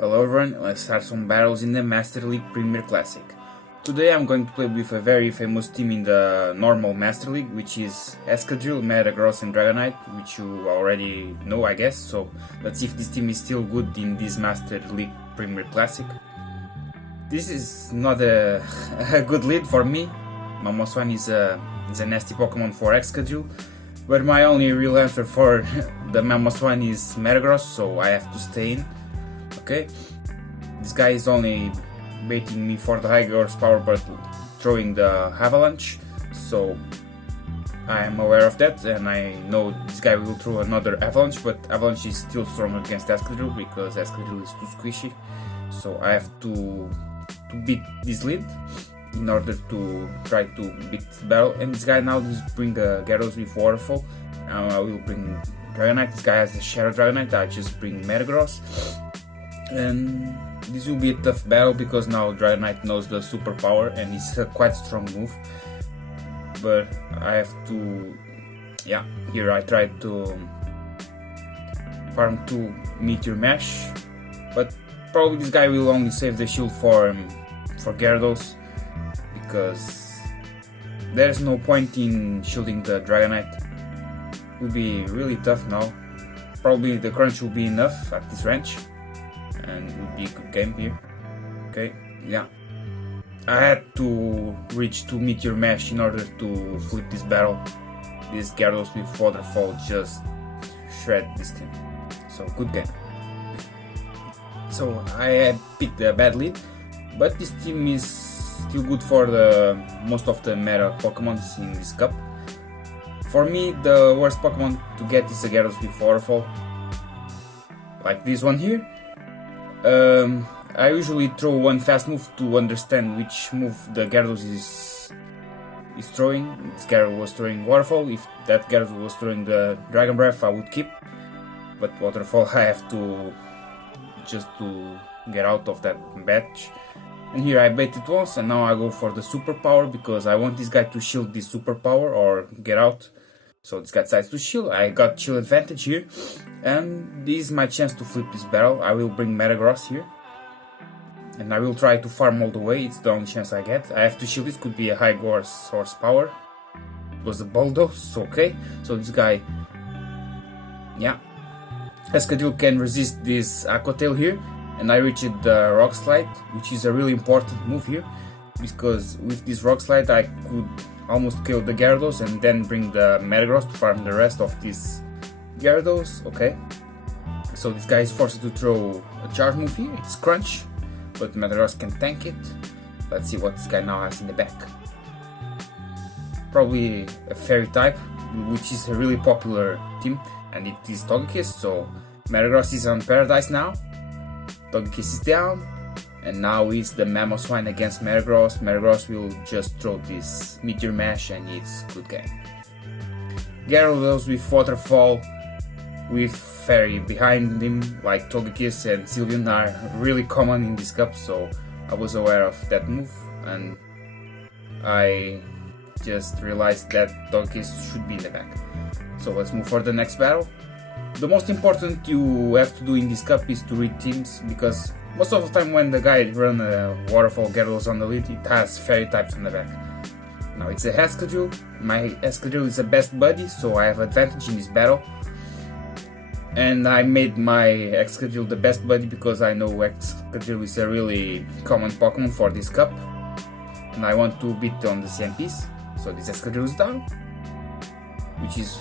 Hello everyone, let's start some battles in the Master League Premier Classic. Today I'm going to play with a very famous team in the normal Master League, which is Excadrill, Metagross and Dragonite, which you already know I guess, so let's see if this team is still good in this Master League Premier Classic. This is not a good lead for me. Mamoswine is a nasty Pokemon for Excadrill, but my only real answer for the Mamoswine is Metagross, so I have to stay in. Okay, this guy is only baiting me for the high horsepower but throwing the avalanche, so I am aware of that and I know this guy will throw another avalanche, but avalanche is still strong against Excadrill because Excadrill is too squishy, so I have to beat this lead in order to try to beat this battle. And this guy now just bring the Gyarados with Waterfall. I will bring Dragonite. This guy has a Shadow Dragonite, I just bring Metagross. And this will be a tough battle because now Dragonite knows the superpower and it's a quite strong move. But I have to, here I tried to farm 2 Meteor Mash, but probably this guy will only save the shield for Gyarados because there's no point in shielding the Dragonite. It will be really tough now. Probably the crunch will be enough at this range and it will be a good game here. Okay, I had to reach 2 Meteor Mash in order to flip this battle. This Gyarados with Waterfall just shred this team. So good game. So I had picked a bad lead, but this team is still good for the most of the meta Pokemons in this cup. For me, the worst Pokemon to get is a Gyarados with Waterfall, like this one here. I usually throw one fast move to understand which move the Gyarados is throwing. This Gyarados was throwing Waterfall. If that Gyarados was throwing the Dragon Breath, I would keep. But Waterfall, I have to just to get out of that batch. And here I baited once, and now I go for the superpower because I want this guy to shield this superpower or get out. So this guy decides to shield. I got shield advantage here, and this is my chance to flip this battle. I will bring Metagross here, and I will try to farm all the way. It's the only chance I get. I have to shield. This could be a high horsepower. It was a bulldoze, okay. So this guy, Excadrill can resist this Aqua Tail here, and I reached the Rock Slide, which is a really important move here because with this Rock Slide I could almost kill the Gyarados and then bring the Metagross to farm the rest of this Gyarados. Okay, so this guy is forced to throw a charge move here. It's Crunch, but Metagross can tank it. Let's see what this guy now has in the back. Probably a Fairy type, which is a really popular team, and it is Togekiss, so Metagross is on Paradise now. Togekiss is down, and now is the Mamoswine against Metagross. Metagross will just throw this Meteor Mash and it's good game. Gyarados with Waterfall with Fairy behind him, like Togekiss and Sylveon are really common in this cup, so I was aware of that move and I just realized that Togekiss should be in the back. So let's move for the next battle. The most important you have to do in this cup is to read teams, because most of the time when the guy run a Waterfall Gyarados on the lead, it has Fairy types on the back. Now it's a Excadrill. My Excadrill is a best buddy, so I have advantage in this battle. And I made my Excadrill the best buddy because I know Excadrill is a really common Pokemon for this cup. And I want to beat on the CMPs. So this Excadrill is down, which is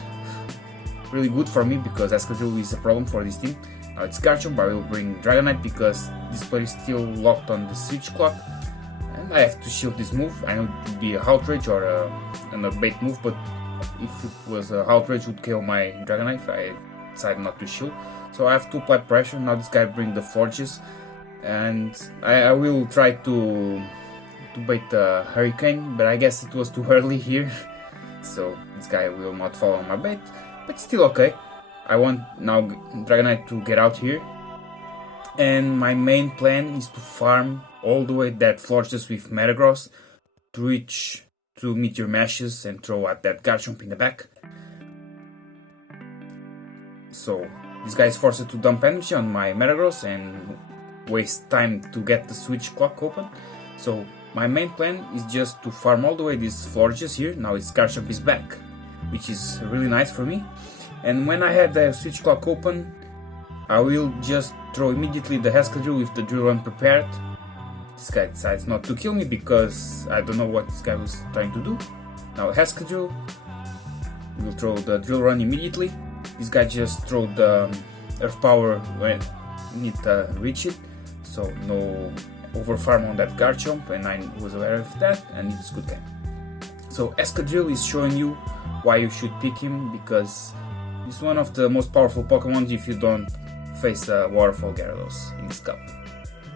really good for me because Excadrill is a problem for this team. Now it's Garchomp. I will bring Dragonite because this player is still locked on the switch clock and I have to shield this move. I know it would be a Outrage or a bait move, but if it was a Outrage would kill my Dragonite. I decided not to shield, so I have to apply pressure. Now this guy brings the Forges and I will try to bait the Hurricane, but I guess it was too early here. So this guy will not follow my bait, but still okay. I want now Dragonite to get out here, and my main plan is to farm all the way that Forges with Metagross to reach 2 Meteor Mashes and throw at that Garchomp in the back. So this guy is forced to dump energy on my Metagross, and waste time to get the switch clock open. So my main plan is just to farm all the way these Florges here. Now its Garchomp is back, which is really nice for me. And when I have the switch clock open, I will just throw immediately the Excadrill with the drill run prepared. This guy decides not to kill me because I don't know what this guy was trying to do. Now Excadrill will throw the drill run immediately. This guy just threw the Earth Power when I need to reach it, so no over farm on that Garchomp, and I was aware of that, and it's good game. So Excadrill is showing you why you should pick him, because he's one of the most powerful Pokemon if you don't face a Waterfall Gyarados in this cup.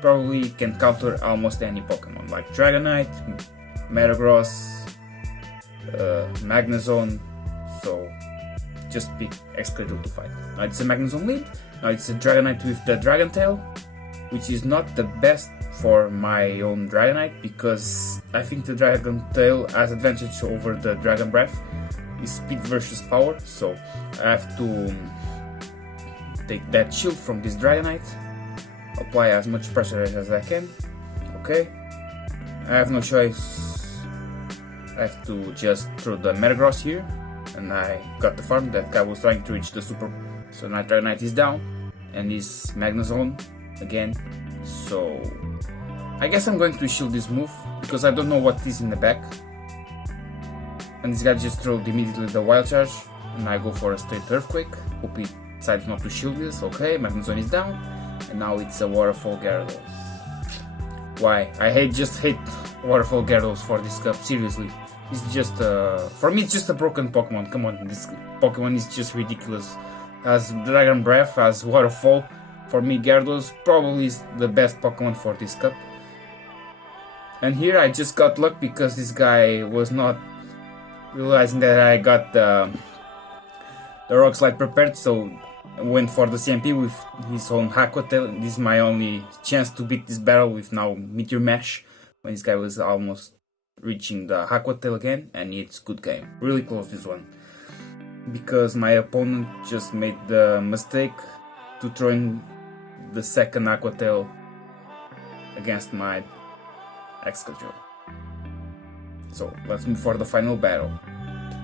Probably can counter almost any Pokemon like Dragonite, Metagross, Magnezone, so just pick Excadrill to fight. Now it's a Magnezone lead, now it's a Dragonite with the Dragon Tail, which is not the best for my own Dragonite, because I think the Dragon Tail has advantage over the Dragon Breath. It's speed versus power, so I have to take that shield from this Dragonite, apply as much pressure as I can. Okay, I have no choice, I have to just throw the Metagross here, and I got the farm. That guy was trying to reach the super, so now Dragonite is down, and his Magnezone again, so I guess I'm going to shield this move, because I don't know what is in the back. And this guy just throws immediately the Wild Charge, and I go for a straight Earthquake. Hope he decides not to shield this. Okay, Magnezone is down, and now it's a Waterfall Gyarados. Why? I just hate Waterfall Gyarados for this cup, seriously. It's just, for me it's just a broken Pokemon, come on, this Pokemon is just ridiculous. As Dragon Breath, as Waterfall, for me Gyarados probably is the best Pokemon for this cup. And here I just got luck, because this guy was not realizing that I got the Rock Slide prepared, so I went for the CMP with his own Aqua Tail. This is my only chance to beat this battle with now Meteor Mash, when this guy was almost reaching the Aqua Tail again, and it's good game. Really close this one, because my opponent just made the mistake to throw in the second Aqua Tail against my Excadrill. So let's move for the final battle.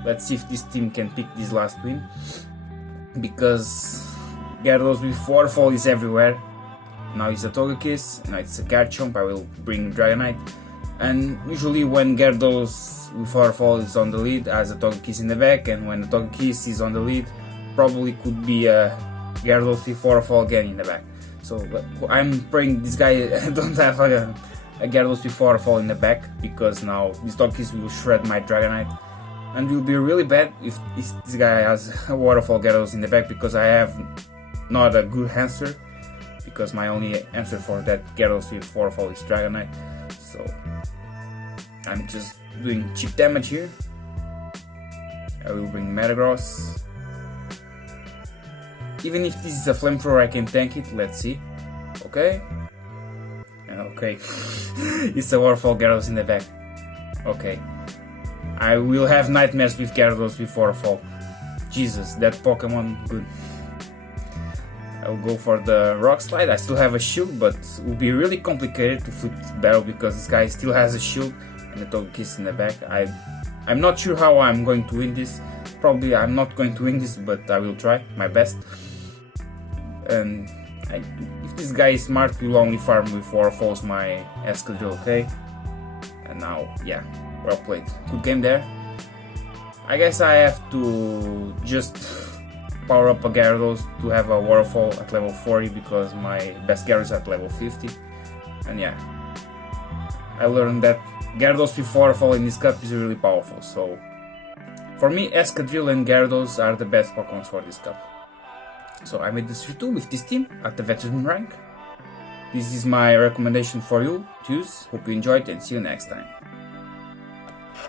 Let's see if this team can pick this last win, because Gyarados with Waterfall is everywhere. Now it's a Togekiss, now it's a Garchomp. I will bring Dragonite, and usually when Gyarados with Waterfall is on the lead, has a Togekiss in the back, and when the Togekiss is on the lead, probably could be a Gyarados with Waterfall again in the back. So I'm praying this guy don't have a Gyarados with Waterfall in the back, because now this Togekiss will shred my Dragonite, and will be really bad if this guy has a Waterfall Gyarados in the back, because I have not a good answer, because my only answer for that Gyarados with Waterfall is Dragonite. So I'm just doing cheap damage here. I will bring Metagross. Even if this is a Flamethrower, I can tank it, let's see. Okay. Okay, it's a Waterfall Gyarados in the back. Okay, I will have nightmares with Gyarados with Waterfall. Jesus, that Pokemon, good. I will go for the Rock Slide. I still have a shield, but it will be really complicated to flip this battle, because this guy still has a shield and a Togekiss in the back. I'm not sure how I'm going to win this. Probably I'm not going to win this, but I will try my best. And if this guy is smart, we'll only farm with Waterfalls my Excadril, okay? And now, yeah, well played. Good game there. I guess I have to just power up a Gyarados to have a Waterfall at level 40, because my best Gyarados is at level 50. And yeah, I learned that Gyarados with Waterfall in this cup is really powerful. So for me, Excadril and Gyarados are the best Pokemon for this cup. So I made this 3-2 with this team at the veteran rank. This is my recommendation for you to use. Hope you enjoyed, and see you next time.